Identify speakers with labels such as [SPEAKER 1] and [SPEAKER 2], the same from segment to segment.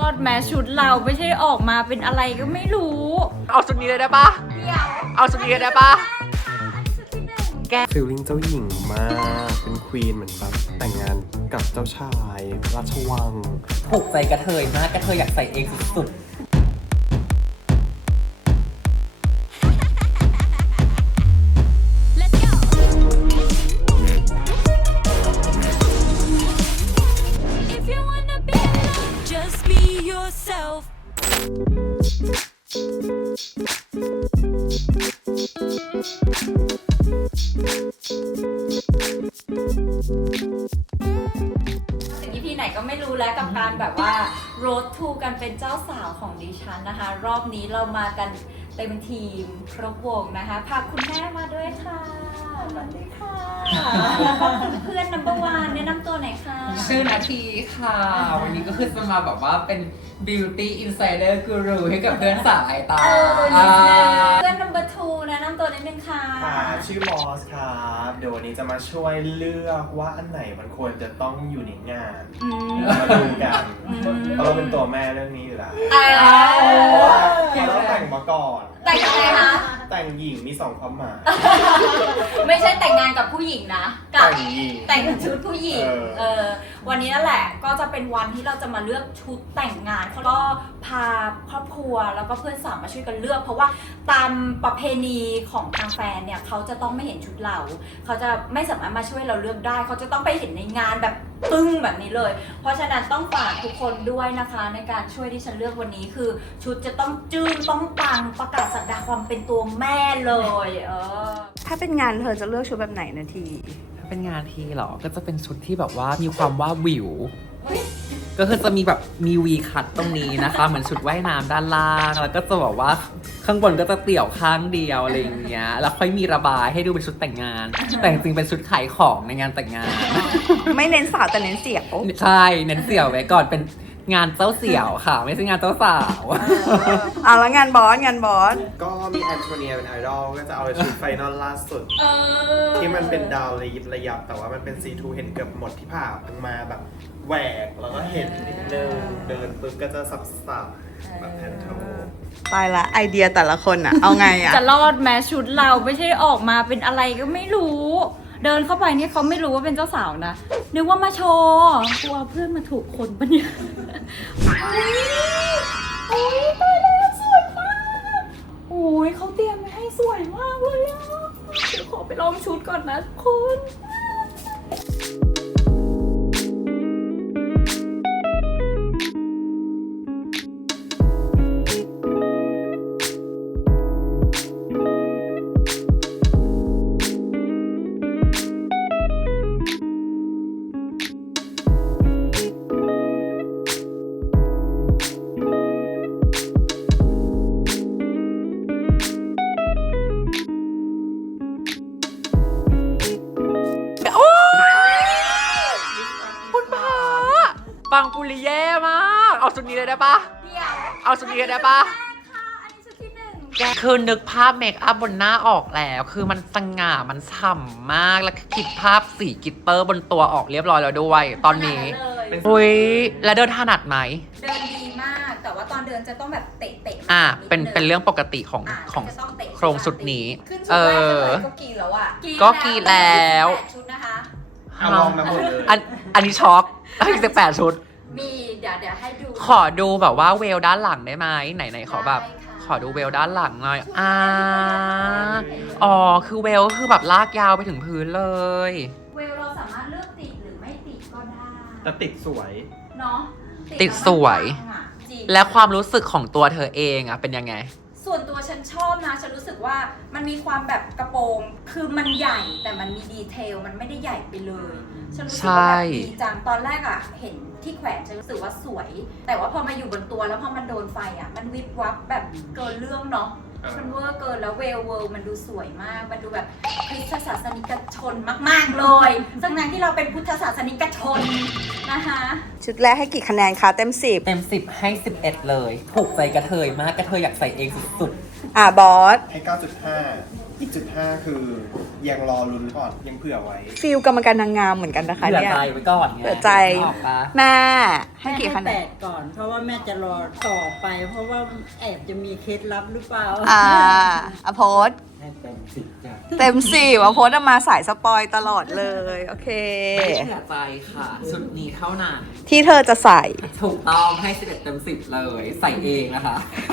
[SPEAKER 1] ดแม้ชุดเราไม่ใช่ออกมาเป็นอะไรก็ไม่รู้
[SPEAKER 2] เอาชุดนี้เลยได้ปะเอาชุดนี้เลยได้ปะ
[SPEAKER 3] แกฟิลลิ่งเจ้าหญิงมากเป็นควีนเหมือนแบบแต่งงานกับเจ้าชายราชวัง
[SPEAKER 2] ถูกใจกระเทยมากกระเทยอยากใส่เองสุด
[SPEAKER 1] ถึง EP ไหนก็ไม่รู้แล้วกับการแบบว่า road to กันเป็นเจ้าสาวของดิฉันนะคะรอบนี้เรามากันเต็มทีมครบวงนะคะพาคุณแม่มาด้วยค่ะสวัสดีค่ะแล้วก็เพื่อนนัมเบอร์วันแนะนำตัวหน่อยค่ะ
[SPEAKER 2] ชื่อนาทีค่ะวันนี้ก็คือจะมาแบบว่าเป็น beauty insider guru ให้กับเพื่อนสาวไอตา
[SPEAKER 1] เพื่อน number 2แนะนำตัวนิดนึงค่ะ
[SPEAKER 3] ชื่อมอสครับเดี๋ยววันนี้จะมาช่วยเลือกว่าอันไหนมันควรจะต้องอยู่ในงานมาดูกันเพราะเราเป็นตัวแม่เรื่องนี้อยู่แล้วเราต้องแต่งมาก่อน
[SPEAKER 1] แต่งอะไรคะ
[SPEAKER 3] แต่งหญิงมี2ความหมาย
[SPEAKER 1] ไม่ใช่แต่งงานกับผู้หญิงนะ
[SPEAKER 3] แต่งหญิง
[SPEAKER 1] แต่งชุดผู้หญิงวันนี้นั่นแหละก็จะเป็นวันที่เราจะมาเลือกชุดแต่งงานเขาก็พาครอบครัวแล้วก็เพื่อนสาวมาช่วยกันเลือกเพราะว่าตามประเพณีของทางแฟนเนี่ยเขาจะต้องไม่เห็นชุดเราเขาจะไม่สามารถมาช่วยเราเลือกได้เขาจะต้องไปเห็นในงานแบบปึ้งแบบนี้เลยเพราะฉะนั้นต้องฝากทุกคนด้วยนะคะในการช่วยที่ฉันเลือกวันนี้คือชุดจะต้องจื้นต้องปังประกาศศักดาความเป็นตัวแม่เลย
[SPEAKER 4] ถ้าเป็นงานเธอจะเลือกชุดแบบไหนนาที
[SPEAKER 2] ถ้าเป็นงานทีหรอก็จะเป็นชุดที่แบบว่ามีความว่าวิวก็คือจะมีแบบมีวีคัทตรงนี้นะคะเหมือนชุดว่ายน้ำด้านล่างแล้วก็จะแบบว่าข้างบนก็จะเตี่ยวข้างเดียวอะไรอย่างเงี้ยแล้วค่อยมีระบายให้ดูเป็นชุดแต่งงานแต่จริงๆเป็นชุดขายของในงานแต่งงาน
[SPEAKER 4] ไม่เน้นสาวแต่เน้นเสี่ยว
[SPEAKER 2] ใช่เน้นเสี่ยวไว้ก่อนเป็นงานเจ้าเสี่ยวค่ะไม่ใช่งานเจ้าสาว
[SPEAKER 4] แล้วงานบอส
[SPEAKER 3] ก็มีแอนโทเนียเป็นไอดอลก็จะเอาชุดไฟนอลล่าสุดที่มันเป็นดาวระยิบระยับแต่ว่ามันเป็นซีทูเห็นเกือบหมดที่ผ่าทั้งมาแบบแหวกแล้วก็เห็นนิดนึงเดินปุ๊บก็จะสับแบบแพนโท
[SPEAKER 4] ตายละไอเดียแต่ละคนอะเอาไงอะ
[SPEAKER 1] จะรอดแม้ชุดเราไม่ใช่ออกมาเป็นอะไรก็ไม่รู้เดินเข้าไปนี่เขาไม่รู้ว่าเป็นเจ้าสาวนะนึกว่ามาโชว์กลัวเพื่อนมาถูกคนปะเนี่ยโอ้ยตายแล้วสวยมากโอ้ยเขาเตรียมไว้ให้สวยมากเลยอะเดี๋ยวขอไปลองชุดก่อนนะทุกคน
[SPEAKER 2] ปังปุริเย่มากเอาชุดนี้เลยได้ปะเอาชุดนี้เลยได้ปะคือนึกภาพเมคอัพบนหน้าออกแล้วคือมันสง่ามันฉ่ำมากแล้วคิดภาพสีกลิตเตอร์บนตัวออกเรียบร้อยแล้วด้วยตอนนี้อุ้ยแล้วเดินถนัดไหม
[SPEAKER 1] เดินดีมากแต่ว่าตอนเดินจะต้องแบบเตะ
[SPEAKER 2] เป็นเรื่องปกติของโครงชุดนี้
[SPEAKER 1] ก็กีแล้วอ่ะ
[SPEAKER 2] ก็กีแล้ว
[SPEAKER 1] ชุดนะคะ
[SPEAKER 3] ลองมาหมดเลย
[SPEAKER 2] อันนี้ช็อกอีก18 ชุด
[SPEAKER 1] มีเดี๋ยวให้ดู
[SPEAKER 2] ขอดูแบบว่าเวลด้านหลังได้ไหมไหนขอแบบขอดูเวลด้านหลังหน่อยอ๋อคือเวลคือแบบลากยาวไปถึงพื้นเลย
[SPEAKER 1] เวลเราสามารถเลือกติดหรือไม่ติดก็ได้
[SPEAKER 3] แต่ติดสวย
[SPEAKER 1] เนาะ
[SPEAKER 2] ติดสวยและความรู้สึกของตัวเธอเองอะเป็นยังไง
[SPEAKER 1] ส่วนตัวฉันชอบนะฉันรู้สึกว่ามันมีความแบบกระโปรงคือมันใหญ่แต่มันมีดีเทลมันไม่ได้ใหญ่ไปเลยฉันรู้สึกว่าแบบดีจังตอนแรกอะเห็นที่แขวนฉันรู้สึกว่าสวยแต่ว่าพอมาอยู่บนตัวแล้วพอมันโดนไฟอะมันวิบวับแบบเกินเรื่องเนาะมันเวอร์เกินแล้วเวลมันดูสวยมากมันดูแบบพุทธศาสนิกชนมากๆเลยซึ่งนั้นที่เราเป็นพุทธศาสนิกชนนะคะ
[SPEAKER 4] ชุดแรกให้กี่คะแนนคะเต็ม10
[SPEAKER 2] เต็ม10ให้11เลยถูกใจกระเทยมากกระเทยอยากใส่เองสุด
[SPEAKER 4] บอส
[SPEAKER 3] ให้9.5 อีกจุด5คือยังรอลุ้นก่อนยังเผื่อไว้
[SPEAKER 4] ฟิลกรรมการนางงามเหมือนกันนะคะ
[SPEAKER 2] เผื่อ
[SPEAKER 4] เนี่ย
[SPEAKER 2] ใจไว้ก่อนไง
[SPEAKER 4] เผื่อใจ
[SPEAKER 2] นึกออกปะ
[SPEAKER 4] แม่ให้กี่คะแน
[SPEAKER 5] แม่
[SPEAKER 4] น
[SPEAKER 5] 8ก่อน เพราะว่าแม่จะรอต่อไป เพราะว่าแอบจะมีเคล็ดลับหรือเปล่า
[SPEAKER 4] อโพส
[SPEAKER 2] ให้เต็ม10จ้ะ
[SPEAKER 4] เต็ม10อโพสมาสายสปอยตลอดเลย โอเค
[SPEAKER 2] ไม่เผื่อใจค่ะชุดนี้เท่านั้น
[SPEAKER 4] ที่เธอจะใส่
[SPEAKER 2] ถูกต้องให้11เต็ม10เลยใส่เองนะคะ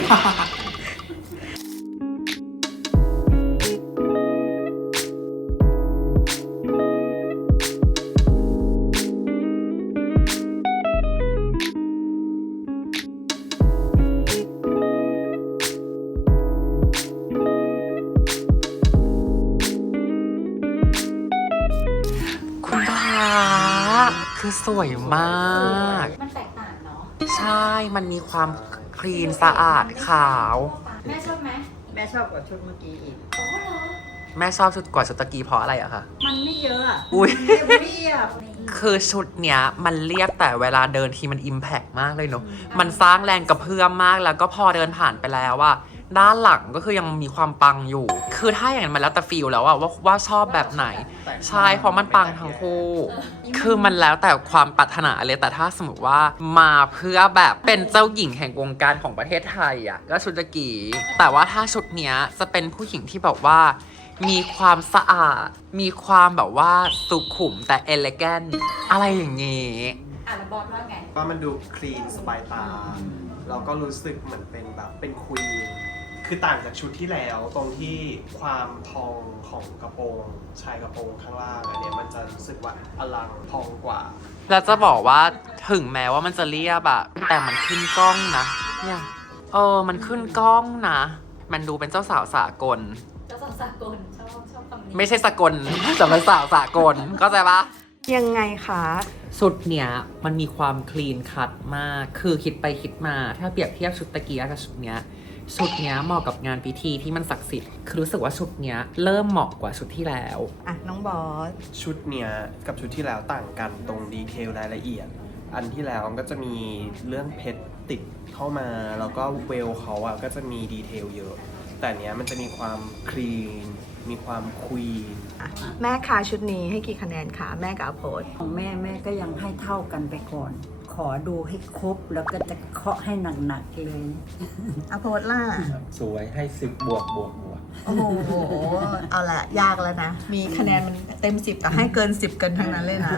[SPEAKER 2] คุณพระคือสวยมาก
[SPEAKER 1] มันแตกต่างเนาะ
[SPEAKER 2] ใช่ มันมีความคลีนสะอาดขาว
[SPEAKER 1] แม่ชอบไหม
[SPEAKER 5] แม่ชอบกว่าชุดเมื่อกี้อีก
[SPEAKER 1] โอ้เหรอ
[SPEAKER 2] แม่ชอบชุดกว่าชุดตะกี้เพราะอะไรอะคะ
[SPEAKER 5] มันไม่เยอะอะ
[SPEAKER 2] อุ๊ย
[SPEAKER 5] เรียบ
[SPEAKER 2] คือชุดเนี้ยมันเรียบแต่เวลาเดินทีมันอิมแพกมากเลยเนอะมันสร้างแรงกระเพื่อมมากแล้วก็พอเดินผ่านไปแล้วว่าด้านหลังก็คือยังมีความปังอยู่ คือถ้าอย่างนั้นมันแล้วแต่ฟีลแล้วอะว่าชอบแบบไหน ใช่เพราะมันปังทั้งคู่ คือมันแล้วแต่ความปรารถนาเลยแต่ถ้าสมมติว่ามาเพื่อแบบเป็นเจ้าหญิงแห่งวงการของประเทศไทยอะก็ชุดตะกี้แต่ว่าถ้าชุดเนี้ยจะเป็นผู้หญิงที่แบบว่า มีความสะอาด มีความแบบว่าสุขุมแต่เอเลแกนอะไรอย่างงี้
[SPEAKER 1] อ่ะแล้วบอสว่าไง
[SPEAKER 3] ว่ามันดูคลีนสบายตา แล้วก็รู้สึกเหมือนเป็นแบบเป็นควีน คือต่างจากชุดที่แล้วตรงที่ความทองของกระโปรงชายกระโปรงข้างล่างอันเนี้ยมันจะรู้สึกว่าอลังทองกว่า
[SPEAKER 2] แล้วจะบอกว่าถึงแม้ว่ามันจะเรียบอะแต่มันขึ้นกล้องนะ เนี่ยมันขึ้นกล้องนะ มันดูเป็นเจ้าสาวสากล
[SPEAKER 1] เจ้าสาวสากลชอบคำนี้
[SPEAKER 2] ไม่ใช่สากลแต่เป็นสาวสากลเข้าใจปะ
[SPEAKER 4] ยังไงคะ
[SPEAKER 2] ชุดเนี้ยมันมีความคลีนคัทมาก คือคิดไปคิดมา ถ้าเปรียบเทียบชุดตะกี้กับชุดเนี้ยเหมาะกับงานพิธีที่มันศักดิ์สิทธิ์ คือรู้สึกว่าชุดเนี้ยเริ่มเหมาะกว่าชุดที่แล้ว
[SPEAKER 4] อ่ะ น้องบอส
[SPEAKER 3] ชุดเนี้ยกับชุดที่แล้วต่างกันตรงดีเทลรายละเอียด อันที่แล้วก็จะมีเรื่องเพชรติดเข้ามา แล้วก็เวลเขาอ่ะก็จะมีดีเทลเยอะ แต่เนี้ยมันจะมีความคลีน มีความควีน
[SPEAKER 4] แม่คะชุดนี้ให้กี่คะแนนคะแม่กับอโพส
[SPEAKER 5] ของแม่ก็ยังให้เท่ากันไปก่อน ขอดูให้ครบแล้วก็จะเคาะให้หนักๆเลย
[SPEAKER 4] อโพสล่ะ
[SPEAKER 6] สวยให้10 บวก
[SPEAKER 4] โอ้โห เอาละยากแล้วนะ มีคะแนนมันเต็ม 10แต่ให้เกิน 10 เกินทั้งนั้นเลยนะ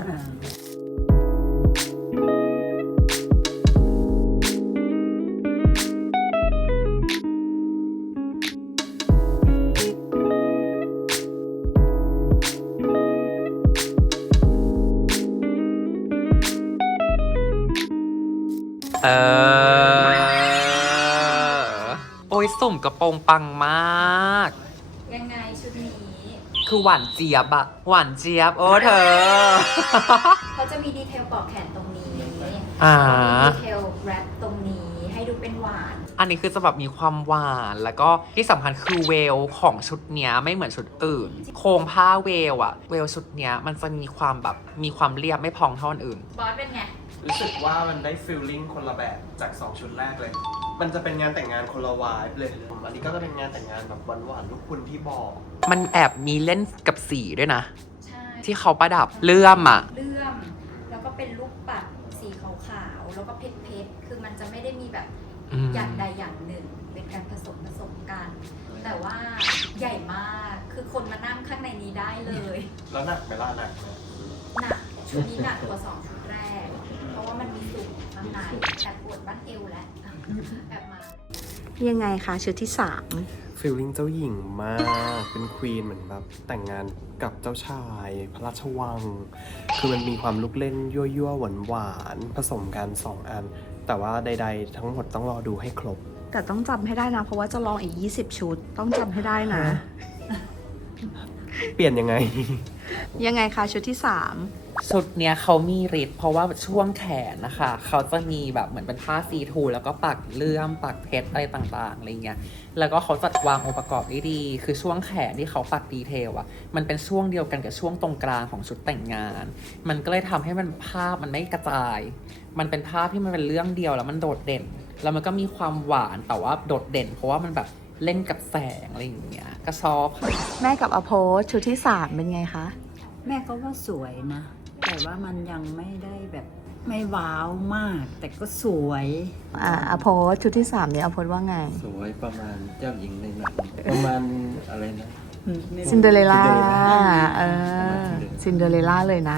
[SPEAKER 2] โอ้ยสุ่มกระโปรงปังมาก
[SPEAKER 1] ยังไงชุดนี้
[SPEAKER 2] คือหวานเจี๊ยบอะหวานเจี๊ยบโอ้เธอ
[SPEAKER 1] เขาจะมีดีเทลปลอกแขนตรงนี้
[SPEAKER 2] อ่า
[SPEAKER 1] มีดีเทลแรปตรงนี้ให้ดูเป็นหวาน
[SPEAKER 2] อันนี้คือจะแบบมีความหวานแล้วก็ที่สำคัญคือเวลของชุดเนี้ยไม่เหมือนชุดอื่น โครงผ้าเวลอะเวลชุดเนี้ยมันจะมีความแบบมีความเรียบไม่พองเท่าอันอื่น
[SPEAKER 1] บอสเป็นไง
[SPEAKER 3] รู้สึกว่ามันได้ฟีลลิ่งคนละแบบจาก 2 ชุดแรกเลย มันจะเป็นงานแต่งงานคนละวายเลย อันนี้ก็จะเป็นงานแต่งงานแบบหวานๆลูกคุณที่บอก
[SPEAKER 2] มันแอบมีเล่นกับสีด้วยนะ
[SPEAKER 1] ใช่
[SPEAKER 2] ที่เขาประดับเลื่อมอะ
[SPEAKER 1] เลื่อม แล้วก็เป็นลูกปัดสีขาวๆ แล้วก็เพชรๆ คือมันจะไม่ได้มีแบบ
[SPEAKER 2] อืม
[SPEAKER 1] อย่างใดอย่างหนึ่ง เป็นการผสมกัน แต่ว่าใหญ่มาก คือคนมานั่งข้างในนี้ได้เลย
[SPEAKER 3] แล้วหนักไหมล่ะหนักไหม
[SPEAKER 1] หนัก ชุดนี้หนักกว่า2ชุดแรก เพราะว่ามันมีสูงข้างในแอบปวดบ้านเอวแล้วแอบมา
[SPEAKER 4] ยังไงคะชุดที่
[SPEAKER 3] ฟีลลิ่งเจ้าหญิงมาก เป็นควีนเหมือนแบบแต่งงานกับเจ้าชาย พระราชวัง คือมันมีความลุกเล่นยั่วๆหวานๆผสมกัน2 อัน แต่ว่าใดๆ ทั้งหมดต้องรอดูให้ครบ
[SPEAKER 4] 3 แต่ต้องจำให้ได้นะ เพราะว่าจะลองอีก 20 ชุด ต้องจำให้ได้นะ
[SPEAKER 3] เปลี่ยนยังไง
[SPEAKER 4] ยังไงคะชุดที่
[SPEAKER 2] ชุดเนี้ยเขามีฤทธิ์เพราะว่าช่วงแขนนะคะเขาจะมีแบบเหมือนเป็นผ้าซีทูแล้วก็ปักเลื่อมปักเพชรอะไรต่างๆอะไรเงี้ยแล้วก็เขาจัดวางองค์ประกอบได้ดี คือช่วงแขนที่เขาปักดีเทลอะมันเป็นช่วงเดียวกันกับช่วงตรงกลางของชุดแต่งงาน มันก็เลยทำให้มันภาพมันไม่กระจาย มันเป็นภาพที่มันเป็นเรื่องเดียวแล้วมันโดดเด่น แล้วมันก็มีความหวานแต่ว่าโดดเด่น เพราะว่ามันแบบเล่นกับแสงอะไรอย่างเงี้ยก็ชอบค่ะ
[SPEAKER 4] แม่กับอโพสชุดที่ 3 เป็นไงคะ
[SPEAKER 5] แม่ก็ว่าสวยนะ แต่ว่ามันยังไม่ได้แบบไม่ว้าวมาก แต่ก็สวย
[SPEAKER 4] อโพสชุดที่ 3เนี่ยอโพสว่าไง
[SPEAKER 6] สวยประมาณเจ้าหญิงในหนังประมาณอะไรนะ
[SPEAKER 4] ซินเดอเรลล่า
[SPEAKER 6] เออ
[SPEAKER 4] ซินเดอเรลล่าเลยนะ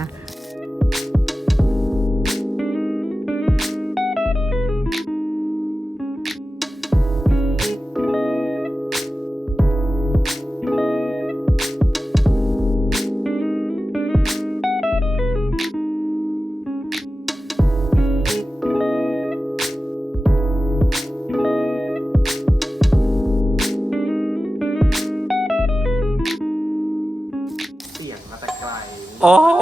[SPEAKER 3] เสียงมาแต่ไกล
[SPEAKER 2] โอ้โห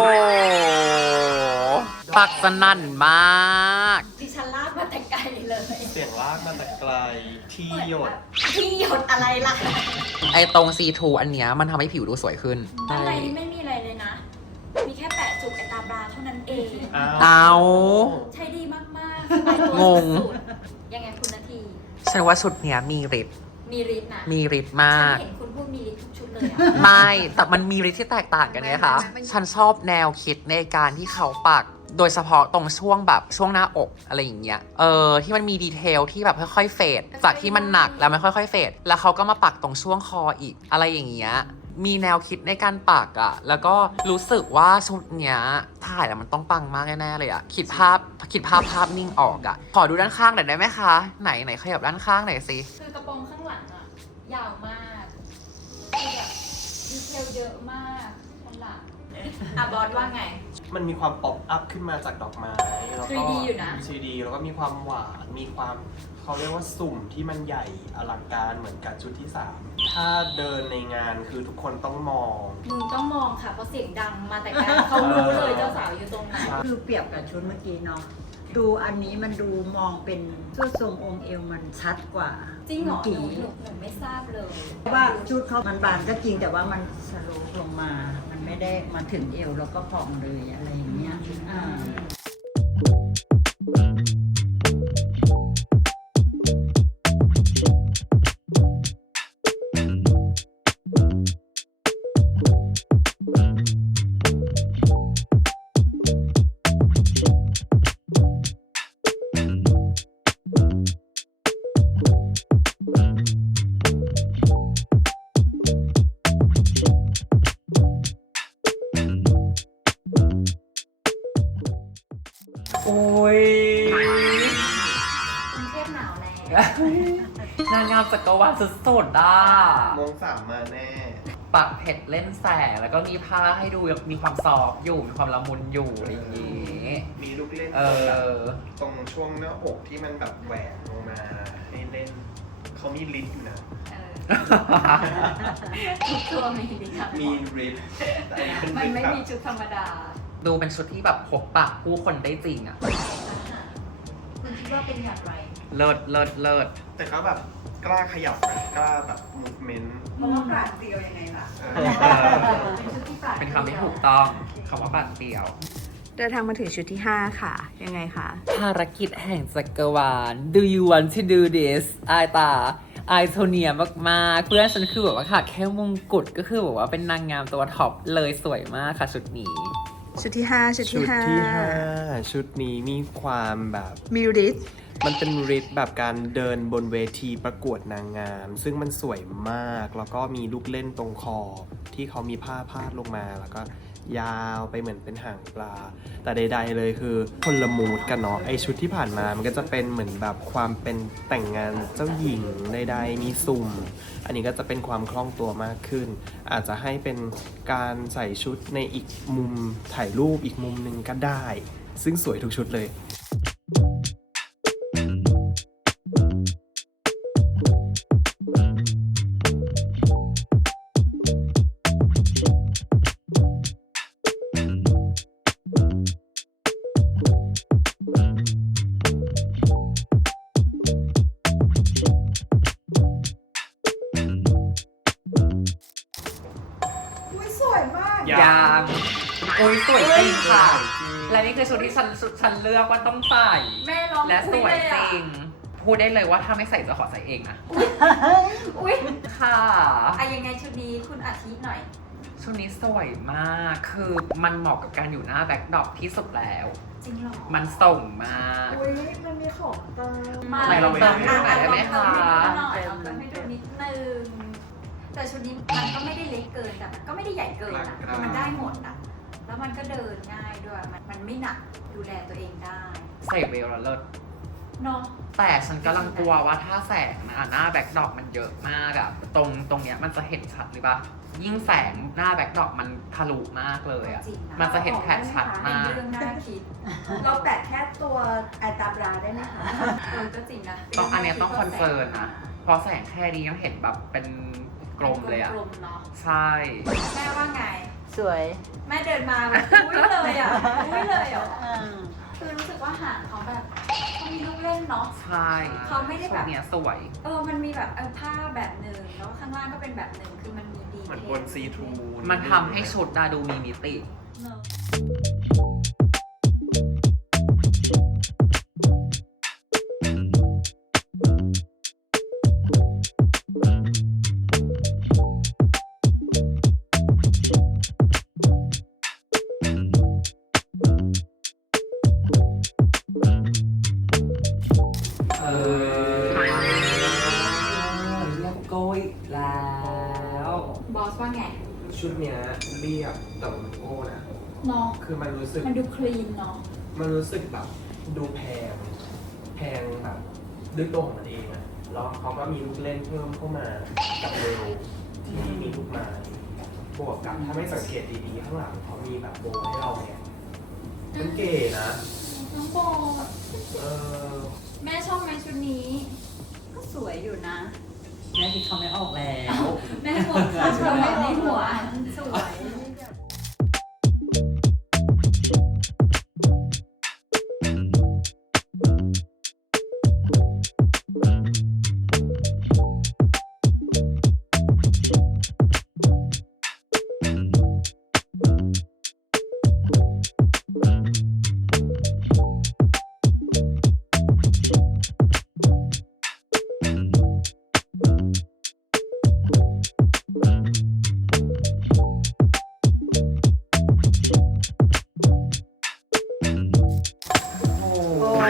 [SPEAKER 2] ปักสนั่นมาก
[SPEAKER 1] ดิฉันลากมาแต่ไกลเลย
[SPEAKER 3] เสียงลากมาแต่ไกลที่หยด
[SPEAKER 1] ที่หยดอะไรล่ะ
[SPEAKER 2] ไอตรง C2 อันเนี้ยมันทำให้ผิวดูสวยขึ้น
[SPEAKER 1] อะไรนี่ไม่มีอะไรเลยนะ มีแค่แปะจุกไอตาบราเท่านั้นเอง
[SPEAKER 2] เอา
[SPEAKER 1] ใช้ดีมากๆสบายตัว
[SPEAKER 2] งง
[SPEAKER 1] สุดๆยังไงคุณนาที
[SPEAKER 2] ฉันว่าชุดเนี้ยมีฤทธิ์
[SPEAKER 1] มีฤทธิ์นะ
[SPEAKER 2] มีฤทธิ์
[SPEAKER 1] ฉั
[SPEAKER 2] มาน ก
[SPEAKER 1] เห็นคุณพูดมีฤทธิ์ทุกชุดเลยอะ
[SPEAKER 2] ไม่ แต่มันมีฤทธิ์ที่แตกต่างกันไงคะ ฉันชอบแนวคิดในการที่เขาปัก โดยเฉพาะตรงช่วงแบบช่วงหน้าอกอะไรอย่างเงี้ย ที่มันมีดีเทลที่แบบค่อยๆเฟด จากที่มันหนักแล้วมันค่อยๆเฟด แล้วเขาก็มาปักตรงช่วงคออีก อะไรอย่างเงี้ย มีแนวคิดในการปักอะแล้วก็รู้สึกว่าชุดเนี้ยถ่ายแล้วมันต้องปังมากแน่ๆเลยอะคิดภาพนิ่งออกอะขอดูด้านข้างหน่อยได้ไหมคะ ไหนขยับด้านข้างหน่อยสิ
[SPEAKER 1] คือกระโปรงข้างหลังอะยาวมากคือแบบดีเทลเยอะมากข้างหลังอ่ะบอสว่าไง
[SPEAKER 3] มันมีความป๊อปอัพขึ้นมาจากดอกไม้แล้วก็
[SPEAKER 1] 3D อยู่นะ
[SPEAKER 3] 3D แล้วก็มีความหวานมีความเขาเรียกว่าสุ่มที่มันใหญ่อลังการเหมือนกับชุดที่ 3 ถ้าเดินในงานคือทุกคนต้องมอง
[SPEAKER 1] มึงต้องมองค่ะเพราะเสียงดังมาแต่ไกลเขารู้เลยเจ้าสาวอยู่ตรงไหน
[SPEAKER 5] คือเปรียบกับชุดเมื่อกี้เนาะ ดูอันนี้มันดูมองเป็นเสื้อทรงองค์เอวมันชัดกว่า
[SPEAKER 1] จริงเหรอ
[SPEAKER 5] เมื่อ
[SPEAKER 1] หนู
[SPEAKER 5] กี้
[SPEAKER 1] หนูไม่ทราบเลย
[SPEAKER 5] เพราะว่าชุดเขามันบานก็จริงแต่ว่ามันสโลปลงมา มันไม่ได้มาถึงเอวแล้วก็พองเลยอะไรอย่างเงี้ยอ่า
[SPEAKER 2] โอ้ย
[SPEAKER 1] กรุงเทพหนาวแล้ว
[SPEAKER 2] นางงามจักรวาลสุดๆอ่ะ
[SPEAKER 3] โมง 3มาแน่
[SPEAKER 2] ปักเผ็ดเล่นแสงแล้วก็มีผ้าให้ดูมีความซอฟต์อยู่มีความละมุนอยู่อะไรอย่างงี้
[SPEAKER 3] มีลูกเล่น
[SPEAKER 2] เออ
[SPEAKER 3] ตรงช่วงหน้าอกที่มันแบบแหวกลงมาให้เล่น เขามีลิฟต์อยู่นะ
[SPEAKER 1] ทุกตัวมีดีค่ะ
[SPEAKER 3] มีลิฟต์แต่อันนี้เป็น
[SPEAKER 1] มัน
[SPEAKER 3] ลิฟต์
[SPEAKER 1] ไม่
[SPEAKER 3] แบบ
[SPEAKER 1] มีชุดธรรมดา
[SPEAKER 2] ดูเป็นชุดที่แบบพบปะผู้คนได้จริงอ่ะ
[SPEAKER 1] คุณคิดว่าเป็นอย่างไร
[SPEAKER 2] เลิศเลิศเลิศ
[SPEAKER 3] แต่ก็แบบกล้าขยับนะกล้าแบบมูฟเมนต์
[SPEAKER 1] เพราะว่าปราดเปรียวยังไงล่ะ เป็นชุดที่ปราด
[SPEAKER 2] เป็นคำที่ถูกต้องคำว่าบัตรเดียว
[SPEAKER 4] เดินทางมาถึงชุดที่ 5 ค่ะ ยังไงคะ
[SPEAKER 2] ภารกิจแห่งจักรวาล Do you want to do this อายตาอายโทเนียมากๆเพื่อนฉันคือแบบว่าค่ะแค่มงกุฎก็คือแบบว่าเป็นนางงามตัวท็อปเลยสวยมากค่ะชุดนี้
[SPEAKER 4] ชุดที่ 5 ชุดที่
[SPEAKER 3] 5 ชุดนี้มีความแบบ
[SPEAKER 4] 5 มิวดิส
[SPEAKER 3] มันเป็นริทแบบการเดินบนเวทีประกวดนางงาม ซึ่งมันสวยมาก แล้วก็มีลูกเล่นตรงคอที่เขามีผ้าพาดลงมา แล้วก็ยาวไปเหมือนเป็นหางปลา แต่ใดๆเลยคือคนละมูดกันเนาะไอชุดที่ผ่านมามันก็จะเป็นเหมือนแบบความเป็นแต่งงานเจ้าหญิงใดๆมีสุ่ม อันนี้ก็จะเป็นความคล่องตัวมากขึ้น อาจจะให้เป็นการใส่ชุดในอีกมุมถ่ายรูปอีกมุมหนึ่งก็ได้ ซึ่งสวยทุกชุดเลย
[SPEAKER 2] ยังโอ้ยสวยจริงค่ะ และนี่คือชุดที่ฉันเลือกว่าต้องใส่
[SPEAKER 1] แม่ร้อง
[SPEAKER 2] และสวยจริง ผพูดได้เลยว่าถ้าไม่ใส่จะขอใส่เองนะ
[SPEAKER 1] อุ้ย
[SPEAKER 2] ค่ะ
[SPEAKER 1] อะยังไงชุดนี้คุณอาทิหน่อย
[SPEAKER 2] ชุดนี้สวยมาก คือมันเหมาะกับการอยู่หน้าแบ็คดรอปที่สุดแล้ว
[SPEAKER 1] จริงเหรอ
[SPEAKER 2] มันส่งมาก
[SPEAKER 4] อุ้ยมันมีของเติม
[SPEAKER 2] ไหนลองเติมให้ดูหน่อยได้ไหมคะ
[SPEAKER 1] ลองเติมให้ดูนิดนึง แต่ชุดนี้มันก็ไม่ได้เล็กเกินแต่มันก็ไม่ได้ใหญ่เกินอ่ะมันได้หมดอ่ะ แล้วมันก็เดินง่ายด้วย มันไม่หนักดูแลตัวเองได้
[SPEAKER 2] ใส่เวลแล้วเลิศ
[SPEAKER 1] เนาะ
[SPEAKER 2] แต่ฉันกำลังกลัวว่าถ้าแสงหน้าแบ็คดรอปมันเยอะมากอะตรงเนี้ยมันจะเห็นชัดหรือปะยิ่งแสงหน้าแบ็คดรอปมันทะลุมากเลยอะ
[SPEAKER 1] จริงนะ
[SPEAKER 2] มันจะเห็นแผนชัด
[SPEAKER 1] เป็น
[SPEAKER 2] มาก
[SPEAKER 1] เรื่องน่าคิด
[SPEAKER 4] เราแตะแค่ตัวไอตาบราได้ไหมคะ
[SPEAKER 1] ก็จริงนะ
[SPEAKER 2] ต้องอันเนี้ยต้องคอนเซิร์นนะเพราะแสงแค่นี้ยังเห็นแบบเป็นกลมเลยอะ
[SPEAKER 1] กลมๆเนาะ
[SPEAKER 2] ใช่
[SPEAKER 1] แม่ว่าไง
[SPEAKER 5] สวย
[SPEAKER 1] แม่เดินมาแบบอุ้ยเลยอ่ะอุ้ยเลยอ่ะ
[SPEAKER 5] อืม
[SPEAKER 1] คือรู้สึกว่าหางเขาแบบเขามีลูกเล่นเนาะ
[SPEAKER 2] ใช่
[SPEAKER 1] เขาไม่ได้แบบ
[SPEAKER 2] ชุเนี้ยสวย
[SPEAKER 1] มันมีแบบผ้าแบบหนึ่งแล้วข้างล่างก็เป็นแบบหนึ่งคือมันมีดี
[SPEAKER 3] เหมือนบนซีทู
[SPEAKER 2] มันทำให้ชุดดูมีมิติ
[SPEAKER 1] เนอะ
[SPEAKER 2] เออเรียบโกยแล้ว
[SPEAKER 1] บอสว่าไง
[SPEAKER 3] ชุดเนี้ยเรียบแต่มันโก้นะ
[SPEAKER 1] เนาะ
[SPEAKER 3] คือมันรู้สึก
[SPEAKER 1] มันดูคลีนเนาะ
[SPEAKER 3] มันรู้สึกแบบดูแพงแบบด้วยตัวของมันเองอะแล้วเขาก็มีลูกเล่นเพิ่มเข้ามากับเวลที่มีลูกไม้บวกกับถ้าไม่สังเกตดีๆข้างหลังเขามีแบบโบว์ให้เราเนี่ยมันเก๋นะ
[SPEAKER 1] น้องบอส
[SPEAKER 3] เออ
[SPEAKER 1] แม่ชอบไหมชุดนี้ ก็สวยอยู่นะ
[SPEAKER 2] แม่คิดเขาไม่ออกแล้ว
[SPEAKER 1] แม่หัวเขาชอบแบบในหัวสวย
[SPEAKER 2] โอ้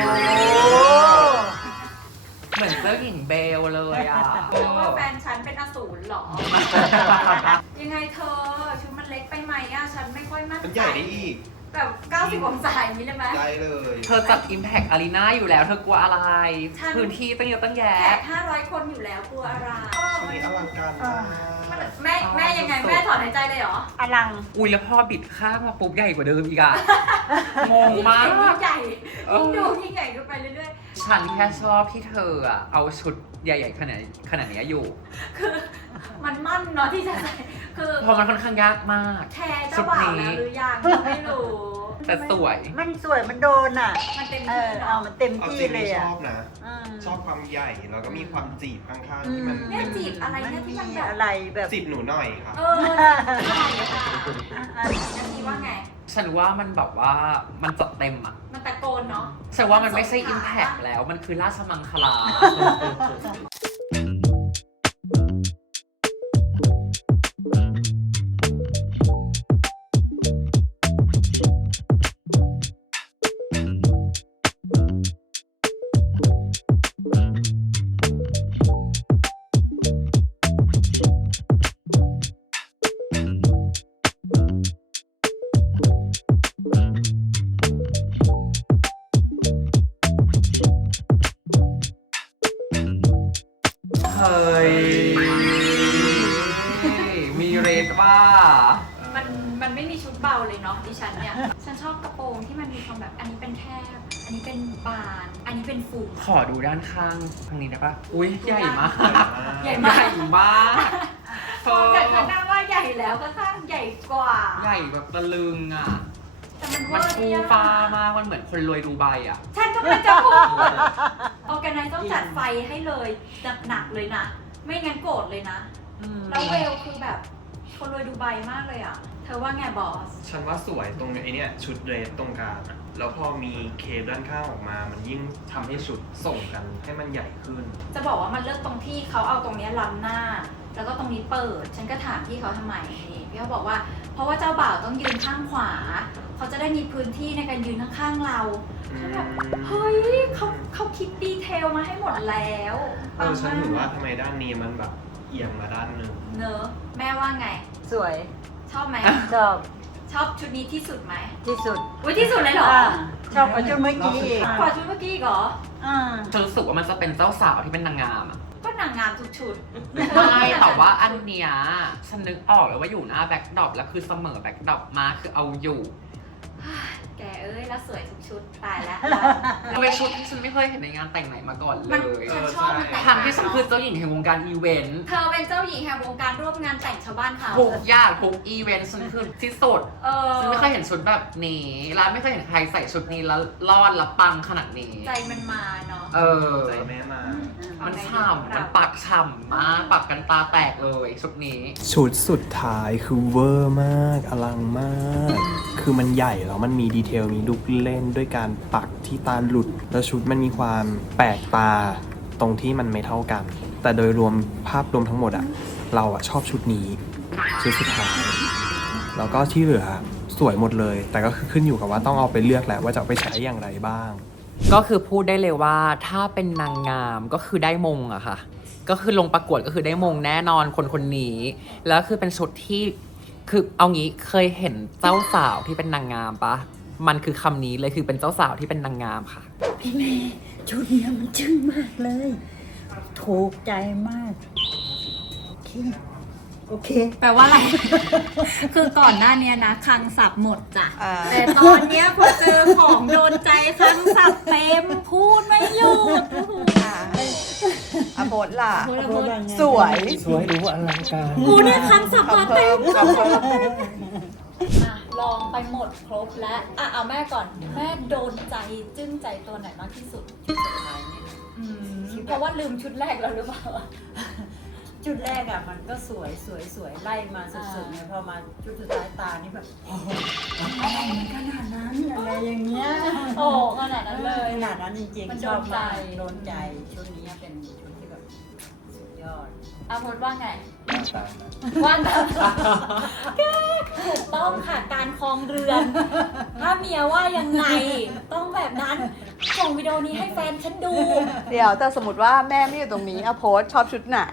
[SPEAKER 2] เหมือนเจ้าหญิงเบลเลยอ่ะ
[SPEAKER 1] เพราะว่าแฟนฉันเป็นอสูรเหรอ ยังไงเธอชุดมันเล็กไปไหมอะฉันไม่ค่อยมั่น
[SPEAKER 3] มัน
[SPEAKER 1] ใจ
[SPEAKER 3] ใหญ่ได้อีก
[SPEAKER 1] แบบ90 องศาอย่างนี้เลยไหม
[SPEAKER 3] ได้เลย
[SPEAKER 2] เธอจัด Impact Arena อยู่แล้ว เธอกลัวอะไร
[SPEAKER 1] ฉัน
[SPEAKER 2] พื้นที่ตั้งเยอะตั้งแยะ
[SPEAKER 1] แขก500 คนอยู่แล้วกลัวอะไร
[SPEAKER 3] ชุดนี้อลังการมาก
[SPEAKER 1] แม่ยังไงแม่ถอนหายใจเลยเหรอ
[SPEAKER 5] อลัง
[SPEAKER 2] อุ้ยแล้วพอบิดข้างมาปุ๊บใหญ่กว่าเดิมอีกอะ งงมาก
[SPEAKER 1] ยิ่งใหญ่
[SPEAKER 2] เออ
[SPEAKER 1] ยิ่งดูยิ่งใหญ่ขึ้นไปเรื่อย
[SPEAKER 2] ฉันแค่ชอบที่เธออะเอาชุดใหญ่ๆขนาดเนี้ยอยู่
[SPEAKER 1] ๆ คือมันมั่นเนาะที่จะใส่คือ
[SPEAKER 2] เพราะมันค่อนข้างยากมาก
[SPEAKER 1] แคร์เจ้าบ่าวแล้วหรือยังไม่รู้
[SPEAKER 2] แต่สวย
[SPEAKER 5] มันสวยมันโดนอ่ะ
[SPEAKER 1] มันเต็ม
[SPEAKER 5] เอ
[SPEAKER 1] ที่
[SPEAKER 5] อ
[SPEAKER 1] เนาะ
[SPEAKER 5] เอามันเต็ม
[SPEAKER 3] เอา
[SPEAKER 5] ที่
[SPEAKER 3] จริง
[SPEAKER 5] เล
[SPEAKER 3] ไม่
[SPEAKER 5] ย
[SPEAKER 3] ช
[SPEAKER 5] อ่ะ
[SPEAKER 3] อบนะ
[SPEAKER 5] อืม
[SPEAKER 3] ชอบความใหญ่แล้วก็มีความจีบข้างๆที่มัน
[SPEAKER 1] เนี่ยจีบอะไร
[SPEAKER 5] มัน
[SPEAKER 1] เนี่ยที่
[SPEAKER 5] มี
[SPEAKER 1] มันแบบ
[SPEAKER 5] อะไรแบบ
[SPEAKER 3] จีบหนูหน่อยค่ะ
[SPEAKER 1] อันนี้ว่าไง
[SPEAKER 2] ฉันว่ามันแบบว่ามันจัดเต็มอะ
[SPEAKER 1] มันตะโกนเนาะ
[SPEAKER 2] ฉันว่ามันไม่ใช่ Impact แล้วมันคือราชมังคลา เฮ้ย มีเรทว่า
[SPEAKER 1] มันไม่มีชุดเบาเลยเนาะดิฉันเนี่ย ฉันชอบกระโปรงที่มันมีความแบบอันนี้เป็นแคบ อันนี้เป็นบาน อันนี้เป็นฟู
[SPEAKER 2] ขอดูด้านข้างทางนี้ได้ปะอุ้ยใหญ่มาก
[SPEAKER 1] ใหญ่
[SPEAKER 2] ให
[SPEAKER 1] มาก
[SPEAKER 2] ญ่มากเธอ
[SPEAKER 1] แต่ข้างหน้าว่าใหญ่แล้วก็ข้างใหญ่กว่า
[SPEAKER 2] ใหญ่แบบตะลึงอ่ะ
[SPEAKER 1] แต่มัน
[SPEAKER 2] มัน
[SPEAKER 1] เวอร์
[SPEAKER 2] ฟู
[SPEAKER 1] เนี่ย
[SPEAKER 2] ฟ้ามากมันเหมือนคนรวยดูไบอ่ะ
[SPEAKER 1] ฉันก็ไม่จะพูดออแกไนซ์ต้องจัดไฟให้เลยหนักๆเลยนะ ไม่งั้นโกรธเลยนะ แล้วเวลคือแบบคนรวยดูไบมากเลยอ่ะ เธอว่าไงบอส
[SPEAKER 3] ฉันว่าสวยตรงไอ้เนี่ยชุดเดรสตรงกลางอะแล้วพอมีเคปด้านข้างออกมา มันยิ่งทำให้ชุดส่งกันให้มันใหญ่ขึ้น
[SPEAKER 1] จะบอกว่ามันเลิกตรงที่เขาเอาตรงเนี้ยล้ำหน้า แล้วก็ตรงนี้เปิด ฉันก็ถามพี่เขาทำไมนี่พี่เขาบอกว่า เพราะว่าเจ้าบ่าวต้องยืนข้างขวา เขาจะได้มีพื้นที่ในการยืนข้างๆเราฉันแบบเฮ้ยเขาคิดดีเทลมาให้หมดแล้ว
[SPEAKER 3] ฉันถือว่าทำไมด้านนี้มันแบบเอียงมาด้านหนึ่ง
[SPEAKER 1] เนอะแม่ว่าไง
[SPEAKER 5] สวย
[SPEAKER 1] ชอบไหม
[SPEAKER 5] ชอบ
[SPEAKER 1] ชอบชุดนี้ที่สุดไหม
[SPEAKER 5] ที่สุด
[SPEAKER 1] อุ้ยที่สุดเลยเหรอ
[SPEAKER 5] ชอบกว่าชุดเมื่อกี้อีก
[SPEAKER 1] กว่าชุดเมื่อกี้อีกเหรอ
[SPEAKER 2] ฉันรู้สึกว่ามันจะเป็นเจ้าสาวที่เป็นนางงามอะ
[SPEAKER 1] ก็นางงามทุกชุด
[SPEAKER 2] ไม่แต่ว่าอันเนี้ยฉันนึกออกเลยว่าอยู่หน้าแบ็คดรอปแล้วคือเสมอแบ็คดรอปมาคือเอาอยู่
[SPEAKER 1] แกเอ้ยแล้วสวยทุกชุดตายแล้ว
[SPEAKER 2] มันเป็นชุดที่ฉันไม่เคยเห็นในงานแต่งไหนมาก่อนเล
[SPEAKER 1] มัน
[SPEAKER 2] ย
[SPEAKER 1] ฉันชอบมันแต่ง
[SPEAKER 2] ทางที่ฉันคือเจ้าหญิงแห่งวงการอีเวนต์
[SPEAKER 1] เธอเป็นเจ้าหญิงแห่งวงการร่วมงานแต่งชาวบ้านเขา
[SPEAKER 2] ทุกอย่างทุกอีเวนต์ฉันคือที่สุด
[SPEAKER 1] เออ
[SPEAKER 2] ฉันไม่เคยเห็นชุดแบบนี้แล้วไม่เคยเห็นใครใส่ชุดนี้แล้วรอดและปังขนาดนี้
[SPEAKER 1] ใจมันมาเนาะ
[SPEAKER 2] เออ
[SPEAKER 3] ใจแม่มา
[SPEAKER 2] มันฉ่ำมันปักฉ่ำมากปักกันตาแตกเลยชุดนี้
[SPEAKER 3] ชุดสุดท้ายคือเวอร์มากอลังมาก คือมันใหญ่แล้วมันมีดีเทลมีลูกเล่นด้วยการปักที่ตาหลุด แล้วชุดมันมีความแปลกตาตรงที่มันไม่เท่ากัน แต่โดยรวมภาพรวมทั้งหมดอะเราอะชอบชุดนี้ชุดสุดท้ายแล้วก็ที่เหลือสวยหมดเลย แต่ก็คือขึ้นอยู่กับว่าต้องเอาไปเลือกแหละว่าจะเอาไปใช้อย่างไรบ้าง
[SPEAKER 2] ก็คือพูดได้เลยว่าถ้าเป็นนางงามก็คือได้มงอะค่ะ ก็คือลงประกวดก็คือได้มงแน่นอนคนคนนี้ แล้วคือเป็นชุดที่คือเอางี้เคยเห็นเจ้าสาวที่เป็นนางงามปะมันคือคำนี้เลยคือเป็นเจ้าสาวที่เป็นนางงามค่ะ
[SPEAKER 5] พี่เมย์ชุดเนี้ยมันจึ้งมากเลย ถูกใจมาก โอเค
[SPEAKER 1] แปลว่าอะไร คือก่อนหน้านี้นะคลังศัพท์หมดจ้ะ
[SPEAKER 4] อ่า
[SPEAKER 1] แต่ตอนเนี้ยพอเจอของโดนใจคลังศัพท์เต็มพูดไม่หยุด
[SPEAKER 4] อ่ะโพสล่ะ
[SPEAKER 1] โพสต์โพสต์
[SPEAKER 4] สวย
[SPEAKER 6] สวยหรูอลังการ
[SPEAKER 1] กูเนี่ยคลังศัพท์มาเต็ม
[SPEAKER 4] คำเพิ่ม
[SPEAKER 1] อ่ะลองไปหมดครบแล้วอ่ะเอาแม่ก่อนแม่โดนใจจึ้งใจตัวไหนมากที่สุดเพราะว่าลืมชุดแรกแล้วหรือเปล่า
[SPEAKER 5] ชุดแรกอะมันก็สวยไล่มาสุดๆเนี่ยพอมาชุดสุดท้ายตานี่แบบโอ้โหอะไรมันขนาดนั้นอะไรอย่างเงี้ย
[SPEAKER 1] โอ้ขนาดนั้นเลย
[SPEAKER 5] ขนาดนั้นจริง
[SPEAKER 1] มัน
[SPEAKER 5] ๆ
[SPEAKER 1] โด
[SPEAKER 5] ชอน บ
[SPEAKER 1] ใจ
[SPEAKER 5] มากโดนใจชุดนี้เป็นชุดที่แบบสุดยอด
[SPEAKER 1] อาพจน์ว่าไง
[SPEAKER 6] หน้าตา
[SPEAKER 1] ว่าไงถูกต้องค่ะการคลองเรือน ถ้าเมียว่ายังไง ต้องแบบนั้นส่งวิดีโอนี้ให้แฟนฉันดู
[SPEAKER 4] เดี๋ยวแต่สมมติว่าแม่ไม่อยู่ตรงนี้อ่ะโพสชอบชุดไหน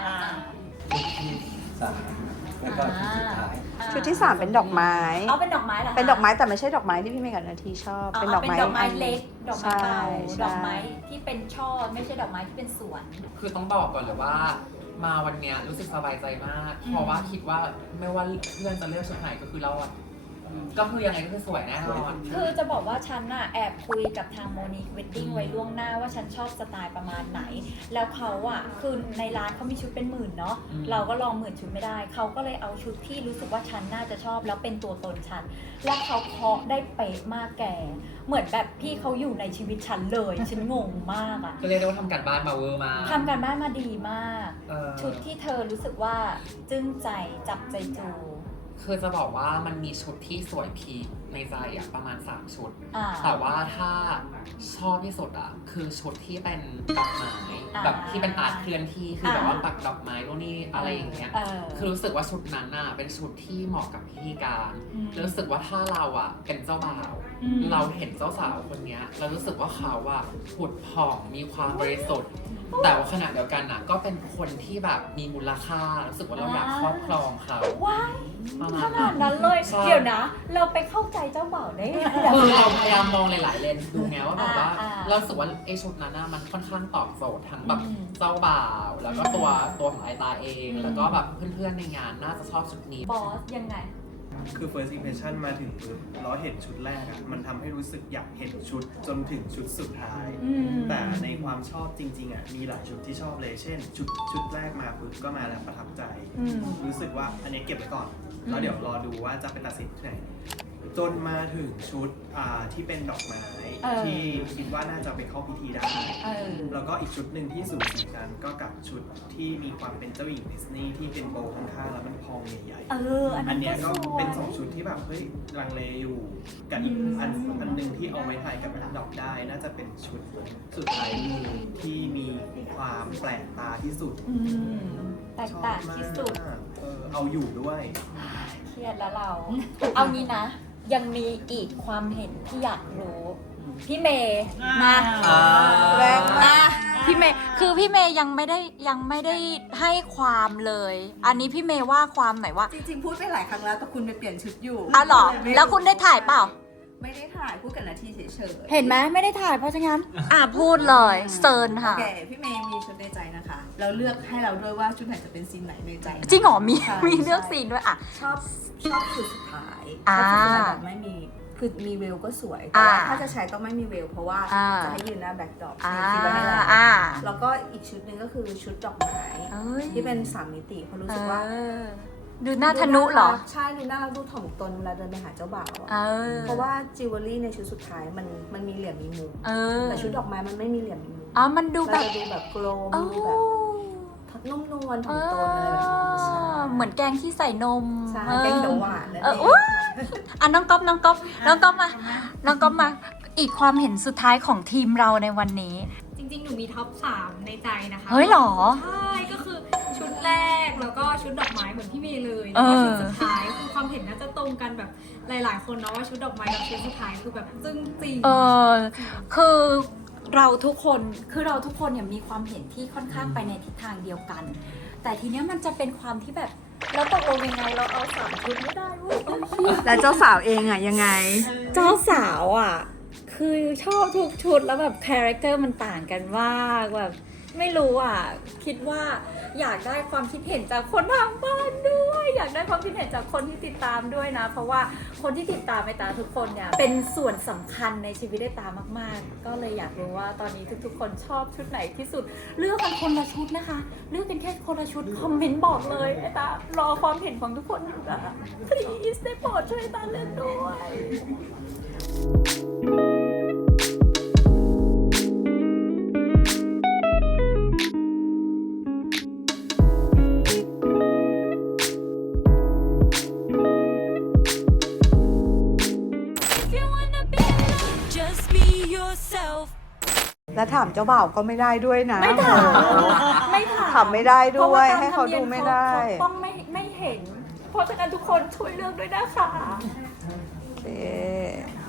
[SPEAKER 6] แล้วก็ชุดสุดท้าย
[SPEAKER 4] ชุดที่ 3 เป็นดอกไม้
[SPEAKER 1] เอาเป็นดอกไม้เหรอคะ
[SPEAKER 4] เป็นดอกไม้แต่ไม่ใช่ดอกไม้ที่พี่เมย์กับนาทีชอบ เป็นดอกไม้
[SPEAKER 1] ดอกไม้เล็ก ดอกไม้เบา
[SPEAKER 4] ใช่
[SPEAKER 1] ดอกไม้ที่เป็นช่อไม่ใช่ดอกไม้ที่เป็นสวน
[SPEAKER 2] คือต้องบอกก่อนเลยว่า มาวันเนี้ยรู้สึกสบายใจมาก เพราะว่าคิดว่าไม่ว่าเพื่อนจะเลือกชุดไหนก็คือเราอะก็คือยังไงก็คือสวยแน่นอน
[SPEAKER 1] คือจะบอกว่าฉันน่ะแอบคุยกับทางโมนิกเวดดิ้งไว้ล่วงหน้าว่าฉันชอบสไตล์ประมาณไหน แล้วเขาอ่ะคือในร้านเขามีชุดเป็นหมื่นเนาะ
[SPEAKER 2] อืม
[SPEAKER 1] เราก็ลองหมื่นชุดไม่ได้ เขาก็เลยเอาชุดที่รู้สึกว่าฉันน่าจะชอบแล้วเป็นตัวตนฉัน แล้วเขาเคาะได้เป๊ะมากแก เหมือนแบบพี่เขาอยู่ในชีวิตฉันเลย ฉันงงมากอ่ะ
[SPEAKER 2] ก็เรียกได้ว่าทำการบ้านมาเวอร์มาก
[SPEAKER 1] ทำการบ้านมาดีมาก
[SPEAKER 2] เออ
[SPEAKER 1] ชุดที่เธอรู้สึกว่าจึ้งใจจับใจจู
[SPEAKER 2] คือจะบอกว่ามันมีชุดที่สวยพีคในใจอะประมาณ 3 ชุด
[SPEAKER 1] อ่า
[SPEAKER 2] แต่ว่าถ้าชอบที่สุดอะคือชุดที่เป็นดอกไม้
[SPEAKER 1] อ่า
[SPEAKER 2] แบบที่เป็นอาร์ตเคลื่อนที่คือแบบ
[SPEAKER 1] อ่า
[SPEAKER 2] ว่าปักดอกไม้โน่นนี่อะไรอย่างเงี้ย
[SPEAKER 1] เออ
[SPEAKER 2] คือรู้สึกว่าชุดนั้นน่ะเป็นชุดที่เหมาะกับพิธีการ
[SPEAKER 1] อืม
[SPEAKER 2] รู้สึกว่าถ้าเราอะเป็นเจ้าบ่าว
[SPEAKER 1] อืม
[SPEAKER 2] เราเห็นเจ้าสาวคนเนี้ยเรารู้สึกว่าเขาอะผุดผ่องมีความบริสุทธิ์แต่ว่าขณะเดียวกันน่ะก็เป็นคนที่แบบมีมูลค่ารู้สึกว่าเราอยากครอบครองเขา
[SPEAKER 1] ว้าย
[SPEAKER 2] ประมา
[SPEAKER 1] ข
[SPEAKER 2] ณ
[SPEAKER 1] นาดนั้นเลย
[SPEAKER 2] ใช่
[SPEAKER 1] เดี๋ยวนะ เราไปเข้าใจเจ้าบ่าวได้ยังไง
[SPEAKER 2] คือเราพยายามมองหลาย ๆ เลนส์ดูไงว่าแบบว่า
[SPEAKER 1] อ่า
[SPEAKER 2] เรารู้สึกว่าไอชุดนั้นน่ะมันค่อนข้างตอบโจทย์ทั้งแบบ
[SPEAKER 1] อืม
[SPEAKER 2] เจ้าบ่าวแล้วก็ตัวของไอตาเอง
[SPEAKER 1] อืม
[SPEAKER 2] แล้วก็แบบเพื่อน ๆ ในงานน่าจะชอบชุดนี้
[SPEAKER 1] บอสยังไง
[SPEAKER 3] คือ first impression มาถึงปุ๊บเราเห็นชุดแรกอะมันทำให้รู้สึกอยากเห็นชุดจนถึงชุดสุดท้าย
[SPEAKER 1] อืม
[SPEAKER 3] แต่ในความชอบจริงๆอะมีหลายชุดที่ชอบเลย เช่น ชุดแรกมาปุ๊บก็มาแล้วประทับใจ
[SPEAKER 1] อืม
[SPEAKER 3] รู้สึกว่าอันนี้เก็บไว้ก่อน แล้วเดี๋ยวรอดูว่าจะไปตัดสินที่ไหนจนมาถึงชุดที่เป็นดอกไม้ ที่คิดว่าน่าจะไปเข้าพิธีได้ แล้วก็อีกชุดหนึ่งที่สูสีกันก็กับชุดที่มีความเป็นเจ้าหญิงดิสนีย์ที่เป็นโบว์ข้างๆแล้วมันพองใหญ่ๆ อันเนี้ยก็เป็น2ชุดที่แบบเฮ้ยลังเลอยู่กับอีกอันหนึ่งที่เอาไว้ถ่ายกับดอกได้น่าจะเป็นชุดสุดท้ายมือที่มีความแปลกตาที่สุด
[SPEAKER 1] แตกต่างที่สุด
[SPEAKER 3] ชอบมากเอาอยู่ด้วย
[SPEAKER 1] เครียดแล้วเรา เอางี้นะ ยังมีอีกความเห็นที่อยากรู้ พี่เมย์มา
[SPEAKER 4] แรงมาก
[SPEAKER 1] พี่เมย์คือพี่เมย์ยังไม่ได้ให้ความเลย อันนี้พี่เมย์ว่าความไหนว่า
[SPEAKER 4] จริงๆ พูดไปหลายครั้งแล้วแต่คุณไปเปลี่ยนชุดอยู่
[SPEAKER 1] อ้าวเหรอ แล้วคุณได้ถ่ายเปล่า
[SPEAKER 4] ไม่ได้ถ่ายพูดกับนาทีเฉยๆ
[SPEAKER 1] เห็นไหมไม่ได้ถ่ายเพราะฉะนั้นพูดเลยเซิร์นค่ะ
[SPEAKER 4] โอเคพี่เมย์มีชุดในใจนะคะ เราเลือกให้เราด้วยว่าชุดไหนจะเป็นซีนไหนในใจนะ
[SPEAKER 1] จริงเหรอมี
[SPEAKER 4] ใช่
[SPEAKER 1] มีเลือกซีนด้วยอ่ะ
[SPEAKER 4] ชอบชุดสุดท้าย
[SPEAKER 1] อ่า
[SPEAKER 4] ชอบชุดสุดท้ายแบบไม่มีคือมีเวลก็สวย แต่ว่า
[SPEAKER 1] อ่า
[SPEAKER 4] ถ้าจะใช้ต้องไม่มีเวลเพราะว่า
[SPEAKER 1] อ่า
[SPEAKER 4] จะให้ยืนหน้าแบ็คดรอป
[SPEAKER 1] อ่า
[SPEAKER 4] คิดไว้ให้แล้ว
[SPEAKER 1] อ่า
[SPEAKER 4] แล้วก็อีกชุดหนึ่งก็คือชุดดอกไม้
[SPEAKER 1] เอ้ย
[SPEAKER 4] ที่เป็น3มิติเพราะรู้สึกว่า
[SPEAKER 1] เออดูหน้าทะนุเหรอ
[SPEAKER 4] ใช่ดูน่ารักดูถ่อมตนเวลาเดินไปหาเจ้าบ่าวอะ
[SPEAKER 1] เออ
[SPEAKER 4] เพราะว่าจิวเวลรี่ในชุดสุดท้ายมันมีเหลี่ยมมีมุม
[SPEAKER 1] เออ
[SPEAKER 4] แต่ชุดดอกไม้มันไม่มีเหลี่ยมมีมุม
[SPEAKER 1] อ๋อมันดูแบ
[SPEAKER 4] เรา
[SPEAKER 1] บ
[SPEAKER 4] จะดูแบบโกลม
[SPEAKER 1] โอ้
[SPEAKER 4] ดูแบบนุ่มนวลถ่อมตนอะไรแบบนี้ใช่
[SPEAKER 1] เหมือนแกงที่ใส่นม
[SPEAKER 4] ใช่แกงเขียวหวานนั่น
[SPEAKER 1] เอ
[SPEAKER 4] เอ
[SPEAKER 1] อง อุ๊ย
[SPEAKER 4] ค่ะ
[SPEAKER 1] อ่ะน้องก๊อฟมา น้องก๊อฟมา อีกความเห็นสุดท้ายของทีมเราในวันนี้
[SPEAKER 7] จริงๆ หนูมีท็อป 3 ในใจนะคะ
[SPEAKER 1] เฮ้ยเหรอ
[SPEAKER 7] ใช่ ก็คือชุดแรกแล้วก็ชุดดอกไม้เหมือนพี่เมย์เลย แล้วก็ชุดสุดท้ายคือความเห็นน่าจะตรงกันแบบหลายๆ คนเนาะว่าชุดดอกไม้กับชุดสุดท้ายคือแบบจึ้งจริง
[SPEAKER 1] คือเราทุกคนเนี่ยมีความเห็นที่ค่อนข้างไปในทิศทางเดียวกัน แต่ทีเนี้ยมันจะเป็นความที่แบบเราตกลงยังไงเราเอา3ชุดไม่ได้เว้ย
[SPEAKER 4] แล้วเจ้าสาวเองอ่ะยังไง
[SPEAKER 1] เจ้าสาวอ่ะ คือชอบทุกชุดแล้วแบบคาแรคเตอร์มันต่างกันมากแบบไม่รู้อ่ะ คิดว่าอยากได้ความคิดเห็นจากคนทางบ้านด้วย อยากได้ความคิดเห็นจากคนที่ติดตามด้วยนะ เพราะว่าคนที่ติดตามไอตาทุกคนเนี่ยเป็นส่วนสำคัญในชีวิตไอตามากๆ ก็เลยอยากรู้ว่าตอนนี้ทุกๆ คนชอบชุดไหนที่สุด เลือกกันคนละชุดนะคะ เลือกกันแค่คนละชุดคอมเมนต์บอกเลยไอตารอความเห็นของทุกคนอยู่นะ please ได้โปรดช่วยไอตาเลือกด้วย
[SPEAKER 4] แล้วถามเจ้าบ่าวก็ไม่ได้ด้วยนะ
[SPEAKER 1] ไม่ถาม
[SPEAKER 4] ถามไม่ได้ด้วย
[SPEAKER 1] พระว่ตม
[SPEAKER 4] ให้เขาดูไม่ได้
[SPEAKER 1] เขาต้องไม่เห็น เพราะฉะนั้นทุกคนช่วยเลือกด้วยนะคะ
[SPEAKER 4] โอเค